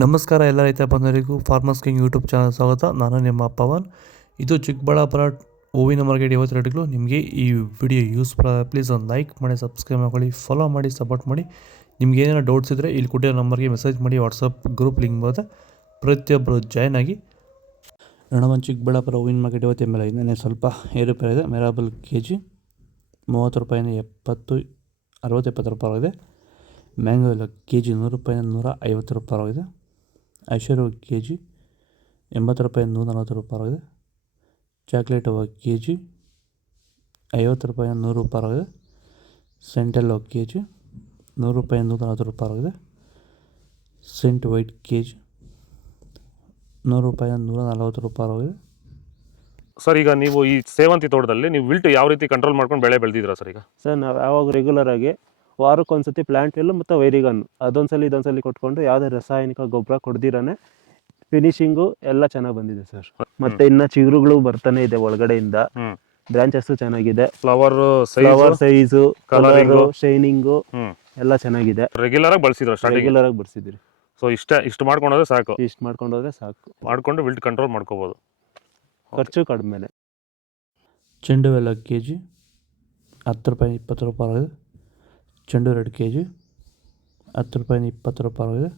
ನಮಸ್ಕಾರ ಎಲ್ಲ ರೈತ ಬಂಧುಗಳಿಗೂ ಫಾರ್ಮರ್ಸ್ ಕಿಂಗ್ ಯೂಟ್ಯೂಬ್ ಚಾನಲ್ ಸ್ವಾಗತ. ನಾನು ನಿಮ್ಮ ಪವನ್. ಇದು ಚಿಕ್ಕಬಳ್ಳಾಪುರ ಹೂವಿನ ಮಾರ್ಕೆಟ್ 50 ರೇಟ್ಗಳು. ನಿಮಗೆ ಈ ವಿಡಿಯೋ ಯೂಸ್ಫುಲ್ ಆದರೆ ಪ್ಲೀಸ್ ಒಂದು ಲೈಕ್ ಮಾಡಿ, ಸಬ್ಸ್ಕ್ರೈಬ್ ಮಾಡ್ಕೊಳ್ಳಿ, ಫಾಲೋ ಮಾಡಿ, ಸಪೋರ್ಟ್ ಮಾಡಿ. ನಿಮ್ಗೆ ಏನಾದ್ರು ಡೌಟ್ಸ್ ಇದ್ದರೆ ಇಲ್ಲಿ ಕೊಟ್ಟಿರೋ ನಂಬರ್ಗೆ ಮೆಸೇಜ್ ಮಾಡಿ. ವಾಟ್ಸಪ್ ಗ್ರೂಪ್ ಲಿಂಕ್ ಬರುತ್ತೆ, ಪ್ರತಿಯೊಬ್ಬರು ಜಾಯ್ನ್ ಆಗಿ. ನೋಡೋಣ, ಚಿಕ್ಕಬಳ್ಳಾಪುರ ಹೂವಿನ ಮಾರ್ಕೆಟ್ 50 ಮೇಲೆ ಇನ್ನೇ ಸ್ವಲ್ಪ ಏರುಪೇರು ಇದೆ. ಮೆರಾಬಲ್ ಕೆಜಿ 30 ರೂಪಾಯಿಂದ 70, 60, 70 ರೂಪಾಯಿ ಆಗಿದೆ. ಮ್ಯಾಂಗೋ ಎಲ್ಲ ಕೆಜಿ 100 ರೂಪಾಯಿಂದ 150 ರೂಪಾಯಿ ಆಗಿದೆ. ಐಶ್ವರ್ಯ ಕೆಜಿ 80 ರೂಪಾಯಿಂದ 140 ರೂಪಾಯಿ ಆಗಿದೆ. ಚಾಕ್ಲೇಟ್ ಕೆಜಿ 50 ರೂಪಾಯಿಂದ 100 ರೂಪಾಯಿ ಆಗಿದೆ. ಸೆಂಟೆಲ್ ಕೆಜಿ 100 ರೂಪಾಯಿಂದ 140 ರೂಪಾಯಿ ಆಗಿದೆ. ಸೆಂಟ್ ವೈಟ್ ಕೆಜಿ 100 ರೂಪಾಯಿಂದ 140 ರೂಪಾಯಿ ಆಗಿದೆ. ಸರ್, ಈಗ ನೀವು ಈ ಸೇವಂತಿ ತೋಟದಲ್ಲಿ ನೀವು ವಿಲ್ಟ್ ಯಾವ ರೀತಿ ಕಂಟ್ರೋಲ್ ಮಾಡ್ಕೊಂಡು ಬೆಳೆ ಬೆಳೆದಿದ್ದೀರಾ ಸರ್? ಈಗ ಸರ್, ನಾವು ಯಾವಾಗ ರೆಗ್ಯುಲರ್ ಆಗಿ ವಾರಕ್ಕೊಂದ್ಸತಿ ಪ್ಲಾಂಟ್ ಎಲ್ಲ ಮತ್ತು ವೈರಿಗನ್ ಅದೊಂದ್ಸಲಿ ಇದೊಂದ್ಸಲಿ ಕೊಟ್ಕೊಂಡು ಯಾವುದೇ ರಾಸಾಯನಿಕ ಗೊಬ್ಬರ ಕೊಡ್ದಿರಾನೆ ಫಿನಿಶಿಂಗು ಎಲ್ಲ ಚೆನ್ನಾಗಿ ಬಂದಿದೆ ಸರ್. ಮತ್ತೆ ಇನ್ನ ಚಿಗುರುಗಳು ಬರ್ತಾನೆ ಇದೆ ಒಳಗಡೆಯಿಂದ. ಬ್ರಾಂಚಸ್ ಚೆನ್ನಾಗಿದೆ. ಫ್ಲವರ್ ಸೈಜು, ಕಲರು, ಶೈನಿಂಗು ಎಲ್ಲ ಚೆನ್ನಾಗಿದೆ. ರೆಗ್ಯುಲರ್ ಆಗಿ ಬಳಸಿದ್ರು, ರೆಗ್ಯುಲರ್ ಆಗಿ ಬರ್ಸಿದ್ರಿ. ಸೊ ಇಷ್ಟು ಮಾಡ್ಕೊಂಡೋದ್ರೆ ಸಾಕು. ಇಷ್ಟು ಮಾಡ್ಕೊಂಡೋದ್ರೆ ಸಾಕು, ಮಾಡ್ಕೊಂಡು ವಿಲ್ಟ್ ಕಂಟ್ರೋಲ್ ಮಾಡ್ಕೋಬಹುದು. ಖರ್ಚು ಕಡಿಮೆನೆ. ಚೆಂಡು ಎಲ್ಲ ಕೆಜಿ 10 ರೂಪಾಯಿ 20 ರೂಪಾಯಿ ಆಗಿದೆ. ಚೆಂಡು 2 ಕೆಜಿ 10 ರೂಪಾಯಿಂದ 20 ರೂಪಾಯಿ ಆಗಿದೆ.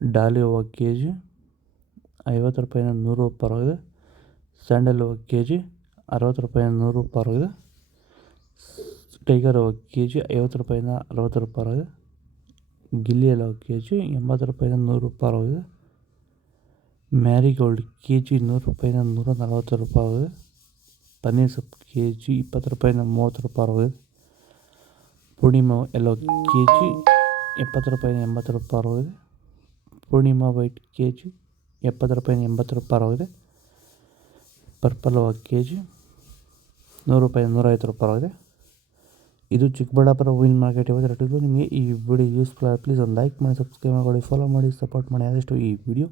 ಡಾಲಿ ಹೂವು ಕೆಜಿ 50 ರೂಪಾಯಿಂದ 100 ರೂಪಾಯಿ ಆಗಿದೆ. ಸ್ಯಾಂಡಲ್ ಹೂವು ಕೆಜಿ 60 ರೂಪಾಯಿಂದ 100 ರೂಪಾಯಿ ಆಗಿದೆ. ಟೈಗರ್ ಹೂವು ಕೆಜಿ 50 ರೂಪಾಯಿಂದ 60 ರೂಪಾಯಿ ಆಗಿದೆ. ಗಿಲ್ಲಿ ಎಲ್ಲ ಕೆಜಿ 80 ರೂಪಾಯಿಂದ 100 ರೂಪಾಯಿ ಆಗಿದೆ. ಮ್ಯಾರಿಗೋಲ್ಡ್ ಕೆಜಿ 100 ರೂಪಾಯಿಂದ 140 ರೂಪಾಯಿ ಆಗಿದೆ. ಪನ್ನೀರ್ ಸೊಪ್ಪು ಕೆಜಿ 20 ರೂಪಾಯಿಂದ 30 ರೂಪಾಯಿ ಆಗಿದೆ. ಪೂರ್ಣಿಮಾ ಎಲ್ಲೋ ಕೆಜಿ 70 ರೂಪಾಯಿಂದ 80 ರೂಪಾಯಿ ಆಗಿದೆ. ಪೂರ್ಣಿಮಾ ವೈಟ್ ಕೆಜಿ 70 ರೂಪಾಯಿಂದ 80 ರೂಪಾಯಿ ಆಗಿದೆ. ಪರ್ಪಲ್ ಹೂವು ಕೆಜಿ 100 ರೂಪಾಯಿಂದ 150 ರೂಪಾಯಿ ಆಗಿದೆ. ಇದು ಚಿಕ್ಕಬಳ್ಳಾಪುರ ಹೂವಿನ ಮಾರ್ಕೆಟ್ 50 ರೇಟ್ಗಳು. ನಿಮಗೆ ಈ ವಿಡಿಯೋ ಯೂಸ್ಫುಲ್ ಆಗಿ ಪ್ಲೀಸ್ ಒಂದು ಲೈಕ್ ಮಾಡಿ, ಸಬ್ಸ್ಕ್ರೈಬ್ ಮಾಡಿ, ಫಾಲೋ ಮಾಡಿ, ಸಪೋರ್ಟ್ ಮಾಡಿ. ಆದಷ್ಟು ಈ ವಿಡಿಯೋ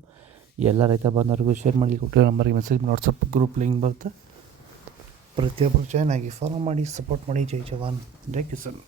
ಎಲ್ಲ ರೈತ ಬಂದವರಿಗೂ ಶೇರ್ ಮಾಡಿ. ಕೊಟ್ಟಿರೋ ನಂಬರ್ಗೆ ಮೆಸೇಜ್ ಮಾಡಿ. ವಾಟ್ಸಪ್ ಗ್ರೂಪ್ ಲಿಂಕ್ ಬರುತ್ತೆ, ಪ್ರತಿಯೊಬ್ಬರು ಜಾಯ್ನ್ ಆಗಿ, ಫಾಲೋ ಮಾಡಿ, ಸಪೋರ್ಟ್ ಮಾಡಿ. ಜೈ ಜವಾನ್, ಥ್ಯಾಂಕ್ ಯು ಸರ್.